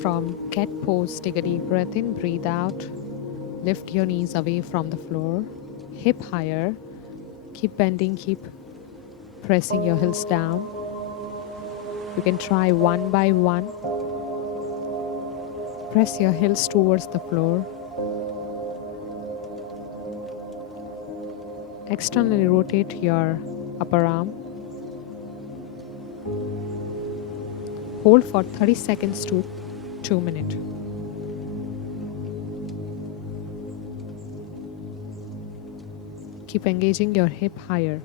From cat pose, take a deep breath in, breathe out. Lift your knees away from the floor, hip higher. Keep bending, keep pressing your heels down. You can try one by one. Press your heels towards the floor. Externally rotate your upper arm. Hold for 30 seconds to 2 minutes. Keep engaging your hip higher.